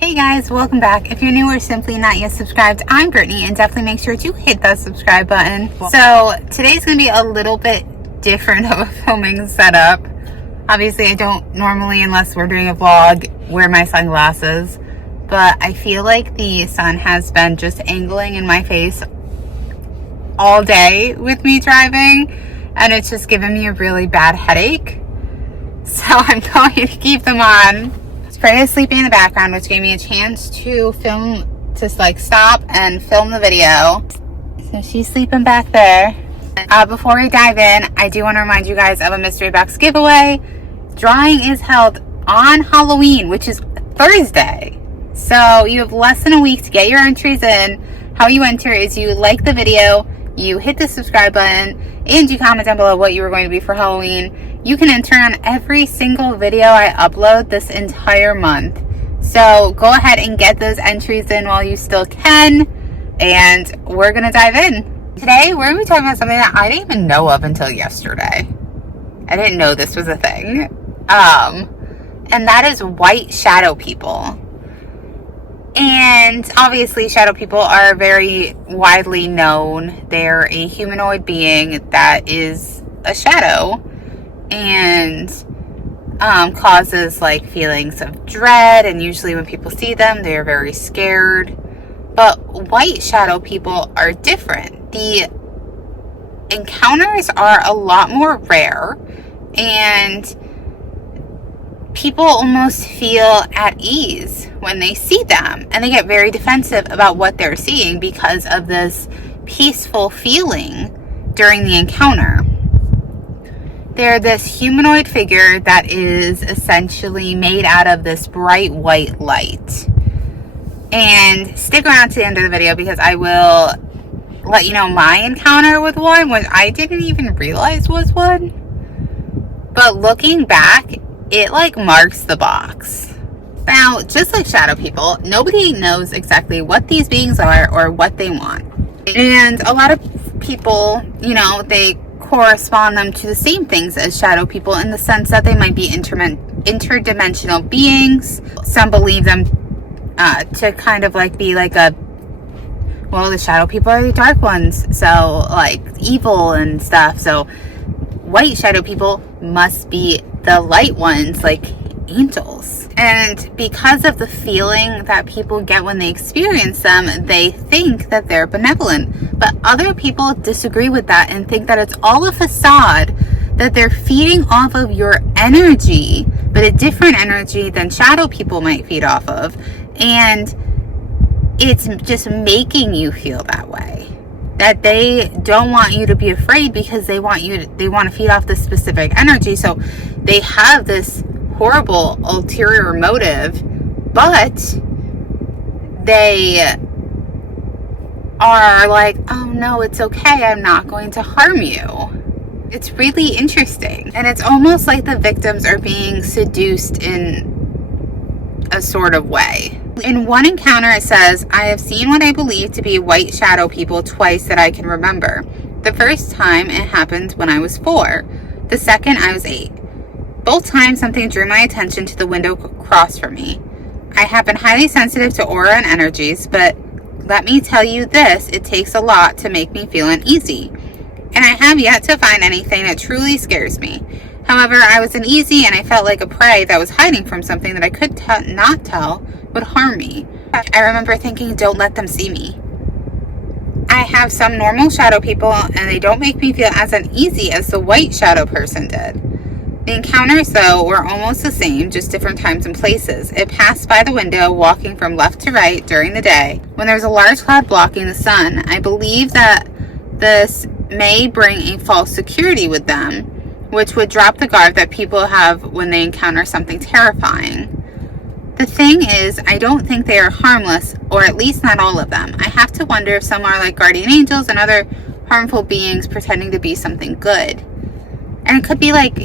Hey guys, welcome back. If you're new or simply not yet subscribed, I'm Brittany, and definitely make sure to hit that subscribe button. So today's going to be a little bit different of a filming setup. Obviously, I don't normally, unless we're doing a vlog, wear my sunglasses, but I feel like the sun has been just angling in my face all day with me driving, and it's just given me a really bad headache. So I'm going to keep them on. Freya is sleeping in the background, which gave me a chance to film, to stop and film the video. So she's sleeping back there. Before we dive in, I do want to remind you guys of a mystery box giveaway. Drawing is held on Halloween, which is Thursday. So you have less than a week to get your entries in. How you enter is you like the video, you hit the subscribe button, and you comment down below what you were going to be for Halloween. You can enter on every single video I upload this entire month. So go ahead and get those entries in while you still can, and we're going to dive in. Today, we're going to be talking about something that I didn't even know of until yesterday. I didn't know this was a thing. And that is white shadow people. And obviously, shadow people are very widely known. They're a humanoid being that is a shadow and causes feelings of dread. And usually when people see them, they're very scared. But white shadow people are different. The encounters are a lot more rare, and people almost feel at ease when they see them, and they get very defensive about what they're seeing because of this peaceful feeling during the encounter. They're this humanoid figure that is essentially made out of this bright white light. And stick around to the end of the video because I will let you know my encounter with one, which I didn't even realize was one. But looking back, it marks the box. Now, just like shadow people, nobody knows exactly what these beings are or what they want. And a lot of people, they correspond them to the same things as shadow people in the sense that they might be interdimensional beings. Some believe them to kind of be the shadow people are the dark ones, so evil and stuff. So white shadow people must be the light ones, like angels. And because of the feeling that people get when they experience them, they think that they're benevolent. But other people disagree with that and think that it's all a facade, that they're feeding off of your energy, but a different energy than shadow people might feed off of. And it's just making you feel that way. That they don't want you to be afraid because they want to feed off this specific energy. So they have this horrible ulterior motive, but they are oh no, it's okay, I'm not going to harm you. It's really interesting. And it's almost like the victims are being seduced in a sort of way. In one encounter, it says, I have seen what I believe to be white shadow people twice that I can remember. The first time it happened when I was 4. The second, I was 8. Both times, something drew my attention to the window across from me. I have been highly sensitive to aura and energies, but let me tell you this, it takes a lot to make me feel uneasy. And I have yet to find anything that truly scares me. However, I was uneasy and I felt like a prey that was hiding from something that I could not tell would harm me. I remember thinking, don't let them see me. I have some normal shadow people and they don't make me feel as uneasy as the white shadow person did. The encounters, though, were almost the same, just different times and places. It passed by the window, walking from left to right during the day, when there was a large cloud blocking the sun. I believe that this may bring a false security with them, which would drop the guard that people have when they encounter something terrifying. The thing is, I don't think they are harmless, or at least not all of them. I have to wonder if some are like guardian angels and other harmful beings pretending to be something good. And it could be like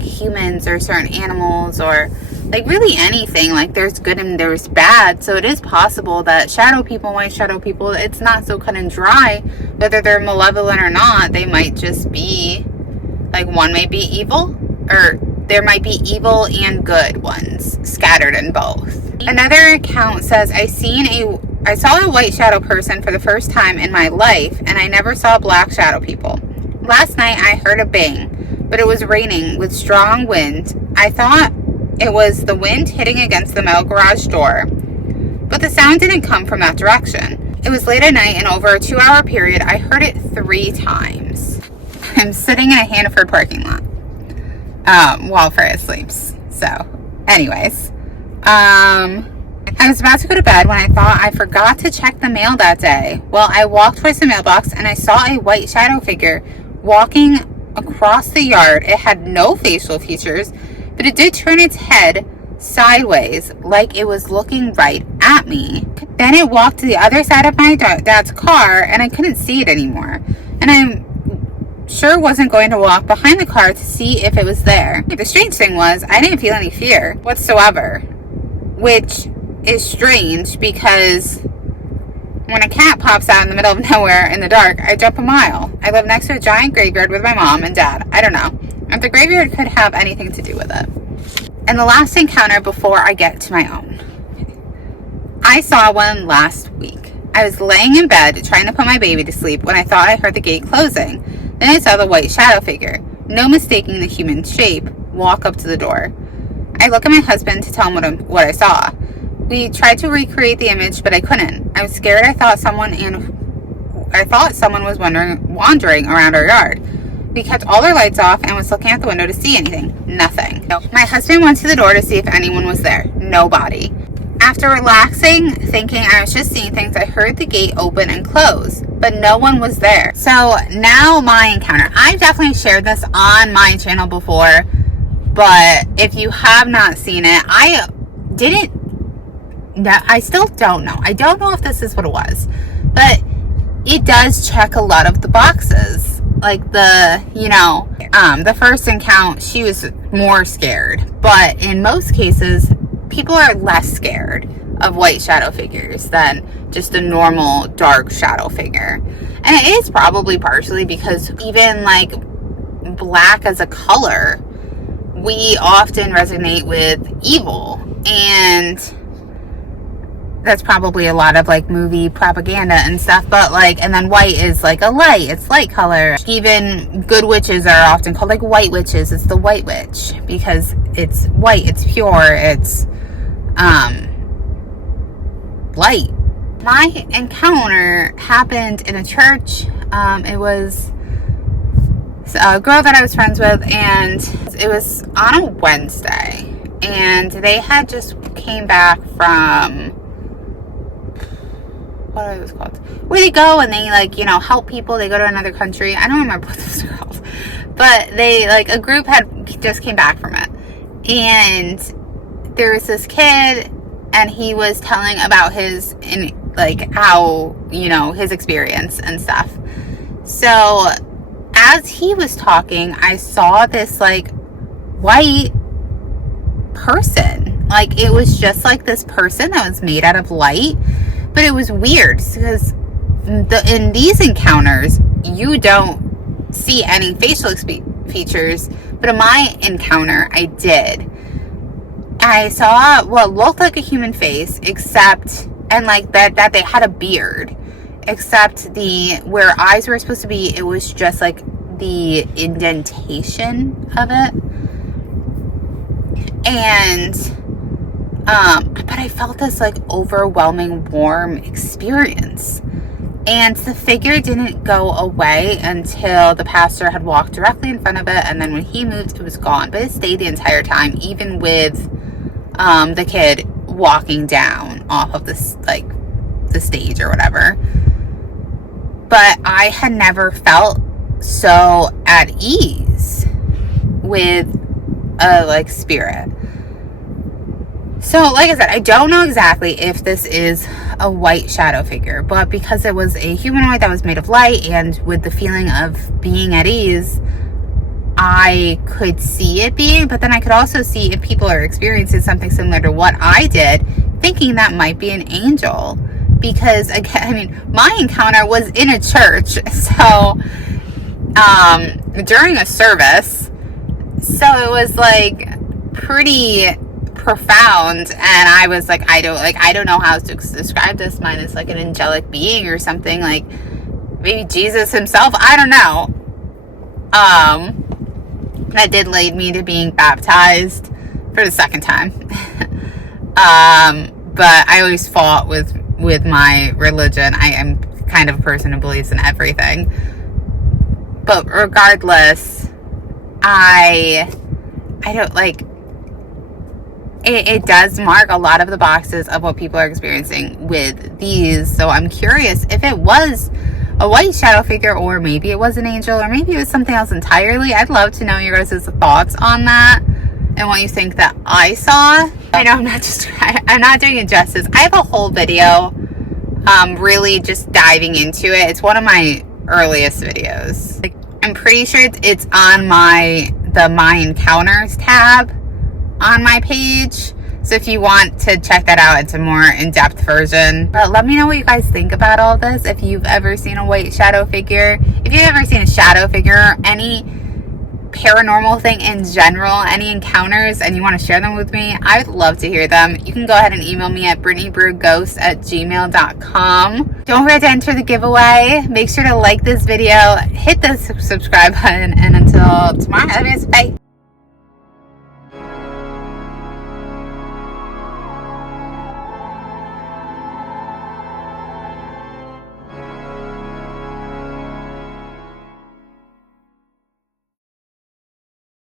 humans or certain animals or really anything. There's good and there's bad. So it is possible that shadow people, white shadow people, it's not so cut and dry. Whether they're malevolent or not, they might just be, one may be evil, or there might be evil and good ones scattered in both. Another account says, I saw a white shadow person for the first time in my life, and I never saw black shadow people. Last night I heard a bang, but it was raining with strong wind. I thought it was the wind hitting against the metal garage door, but the sound didn't come from that direction. It was late at night, and over a 2-hour period, I heard it 3 times. I'm sitting in a Hannaford parking lot while Freya sleeps. So, anyways, I was about to go to bed when I thought I forgot to check the mail that day. Well, I walked towards the mailbox, and I saw a white shadow figure walking across the yard. It had no facial features, but it did turn its head sideways like it was looking right at me. Then it walked to the other side of my dad's car, and I couldn't see it anymore. And I'm sure wasn't going to walk behind the car to see if it was there. The strange thing was, I didn't feel any fear whatsoever, which is strange because when a cat pops out in the middle of nowhere in the dark, I jump a mile. I live next to a giant graveyard with my mom and dad. I don't know if the graveyard could have anything to do with it. And the last encounter before I get to my own. I saw one last week. I was laying in bed trying to put my baby to sleep when I thought I heard the gate closing. Then I saw the white shadow figure, no mistaking the human shape, walk up to the door. I look at my husband to tell him what I saw. We tried to recreate the image, but I couldn't. I was scared. I thought someone was wandering around our yard. We kept all our lights off and was looking out the window to see anything. Nothing. My husband went to the door to see if anyone was there. Nobody. After relaxing, thinking I was just seeing things, I heard the gate open and close, but no one was there. So now my encounter. I've definitely shared this on my channel before, but if you have not seen it, I still don't know. I don't know if this is what it was, but it does check a lot of the boxes. Like the first encounter, she was more scared, but in most cases, people are less scared of white shadow figures than just a normal dark shadow figure. And it is probably partially because even like black as a color, we often resonate with evil, and that's probably a lot of like movie propaganda and stuff. But like, and then white is like a light, it's light color. Even good witches are often called like white witches. It's the white witch because it's white, it's pure, it's light. My encounter happened in a church. It was a girl that I was friends with, and it was on a Wednesday, and they had just came back from, what are those called? Where they go and they help people. They go to another country. I don't remember what those are called, but they a group had just came back from it, and there was this kid, and he was telling about his his experience and stuff. So as he was talking, I saw this white person. It was just this person that was made out of light, but it was weird because in these encounters you don't see any facial features, but in my encounter I did. I saw what looked like a human face, except that they had a beard, except where eyes were supposed to be, it was just the indentation of it. And but I felt this overwhelming warm experience, and the figure didn't go away until the pastor had walked directly in front of it, and then when he moved it was gone, but it stayed the entire time, even with the kid walking down off of this the stage or whatever. But I had never felt so at ease with a spirit. So like I said, I don't know exactly if this is a white shadow figure, but because it was a humanoid that was made of light and with the feeling of being at ease, I could see it being, but then I could also see if people are experiencing something similar to what I did, thinking that might be an angel. Because again, my encounter was in a church, so during a service, so it was pretty profound, and I was like, I don't know how to describe this. Mine is like an angelic being or something, like maybe Jesus himself, I don't know. That did lead me to being baptized for the second time. But I always fought with my religion. I am kind of a person who believes in everything. But regardless, I don't like it does mark a lot of the boxes of what people are experiencing with these. So I'm curious if it was a white shadow figure, or maybe it was an angel, or maybe it was something else entirely. I'd love to know your guys' thoughts on that and what you think that I saw. I know I'm not doing it justice. I have a whole video really just diving into it. It's one of my earliest videos. Like, I'm pretty sure it's on the My Encounters tab on my page. So if you want to check that out, it's a more in-depth version. But let me know what you guys think about all this. If you've ever seen a white shadow figure, if you've ever seen a shadow figure, any paranormal thing in general, any encounters, and you want to share them with me, I would love to hear them. You can go ahead and email me at brittanybriereghosts@gmail.com. Don't forget to enter the giveaway. Make sure to like this video, hit the subscribe button, and until tomorrow, bye.